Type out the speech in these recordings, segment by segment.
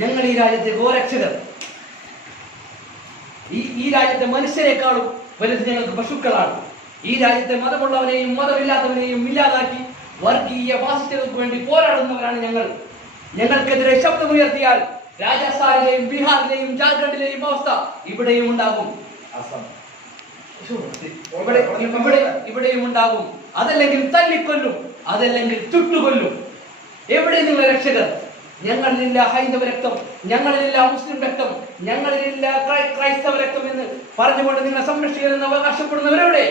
ഞങ്ങൾ ഈ രാജ്യത്തെ ഗോരക്ഷകർ. ഈ രാജ്യത്തെ മനുഷ്യരെക്കാളും വലുത് ഞങ്ങൾക്ക് പശുക്കളാണ്. ഈ രാജ്യത്തെ മതമുള്ളവനെയും മതമില്ലാത്തവനെയും ഇല്ലാതാക്കി വർഗീയ ഫാസിസ്റ്റുകൾക്ക് വേണ്ടി പോരാടുന്നവരാണ് ഞങ്ങൾ. ഞങ്ങൾക്കെതിരെ ശബ്ദമുയർത്തിയാൽ രാജസ്ഥാനിലെയും ബീഹാറിലെയും ജാർഖണ്ഡിലെയും അവസ്ഥ ഇവിടെയും ഉണ്ടാകും. ഇവിടെയും ഉണ്ടാകും. അതല്ലെങ്കിൽ തല്ലിക്കൊല്ലും, അതല്ലെങ്കിൽ ചുട്ടുകൊല്ലും. എവിടെ നിങ്ങൾ രക്ഷകർ? ഞങ്ങളിലില്ല ഹൈന്ദവ രക്തം, ഞങ്ങളിലില്ല മുസ്ലിം രക്തം, ഞങ്ങളിലില്ല ക്രൈസ്തവ രക്തം എന്ന് പറഞ്ഞുകൊണ്ട് നിങ്ങളെ സംരക്ഷിക്കണമെന്ന് അവകാശപ്പെടുന്നവരെവിടെ?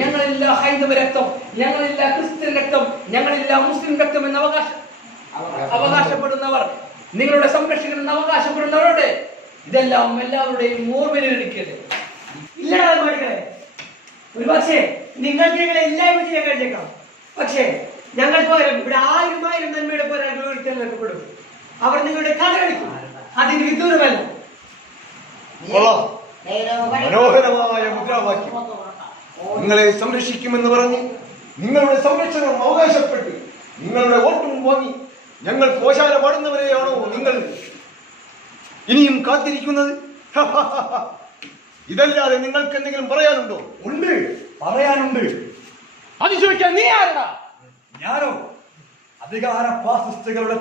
ഞങ്ങളില്ല ഹൈന്ദവ രക്തം, ഞങ്ങളില്ല ക്രിസ്ത്യൻ രക്തം, ഞങ്ങളില്ല മുസ്ലിം രക്തം എന്ന് അവകാശപ്പെടുന്നവർ, നിങ്ങളുടെ സംരക്ഷകൻ എന്ന് അവകാശപ്പെടുന്നവരുടെ ഇതെല്ലാം എല്ലാവരുടെയും ഓർമ്മയിലിരിക്കരുത്. ഇല്ലടാ, ഒരു പക്ഷേ നിങ്ങൾക്ക് ഞങ്ങളെ എല്ലാവരും ചെയ്യാൻ കഴിഞ്ഞേക്കാം. പക്ഷേ ഞങ്ങൾ പോലും ഇവിടെ 1000 നന്മയുടെ പോരാട്ടം ഉയർത്തിയെടുക്കപ്പെടും. അവർ നിങ്ങളുടെ കഥ കളിക്കും. അതിന് വിദൂരമല്ല. മനോഹരമായ മുദ്രാവാക്യം. നിങ്ങളെ സംരക്ഷിക്കുമെന്ന് പറഞ്ഞ് നിങ്ങളുടെ സംരക്ഷണം അവകാശപ്പെട്ട് നിങ്ങളുടെ വോട്ടും വാങ്ങി ഞങ്ങൾ കോശാല പാടുന്നവരെയാണോ നിങ്ങൾ ഇനിയും കാത്തിരിക്കുന്നത്? ഇതല്ലാതെ നിങ്ങൾക്ക് എന്തെങ്കിലും പറയാനുണ്ടോ? ഉണ്ട്, പറയാനുണ്ട്. അത് ചോദിക്കാൻ നീ ആരടാ? ഞാനോ? അധികാര ഫാസിസ്റ്റുകളുടെ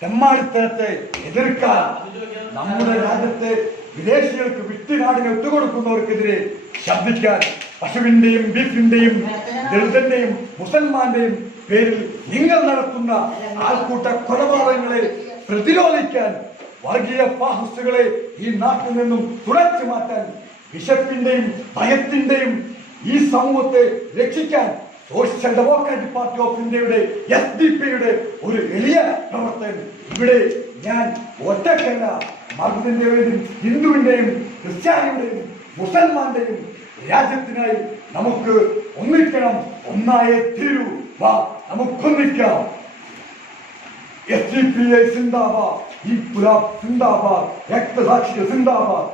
തെമ്മാടിത്തരത്തെ എതിർക്കാൻ നമ്മുടെ രാജ്യത്തെ വിദേശികൾക്ക് വിറ്റുനാടിനെ ഒത്തുകൊടുക്കുന്നവർക്കെതിരെ ശബ്ദിക്കാൻ, പശുവിന്റെയും ബീഫിന്റെയും ദളിതന്റെയും മുസൽമാന്റെയും പേരിൽ നിങ്ങൾ നടത്തുന്ന ആൾക്കൂട്ട കൊലപാതകങ്ങളെ പ്രതിരോധിക്കാൻ, വർഗീയ ഫാസിസ്റ്റുകളെ ഈ നാട്ടിൽ നിന്നും തുടച്ചു മാറ്റാൻ, വിശപ്പിന്റെയും ഭയത്തിന്റെയും ഈ സമൂഹത്തെ രക്ഷിക്കാൻ സോഷ്യൽ ഡെമോക്രാറ്റിക് പാർട്ടി ഓഫ് ഇന്ത്യയുടെ SDP-യുടെ ഒരു എളിയ പ്രവർത്തകൻ ഇവിടെ ഞാൻ ഒറ്റക്കല്ല. മതത്തിന്റെയും ഹിന്ദുവിന്റെയും ക്രിസ്ത്യാനിയുടെയും മുസൽമാന്റെയും രാജ്യത്തിനായി നമുക്ക് ഒന്നിക്കണം. ഒന്നായേ തീരൂ. വാ, നമുക്കൊന്നിക്കാം. SDP സിന്ദാബാദ്, ഇൻക്ലാബ് സിന്ദാബാദ്, രക്തസാക്ഷികൾ സിന്ദാബാദ്.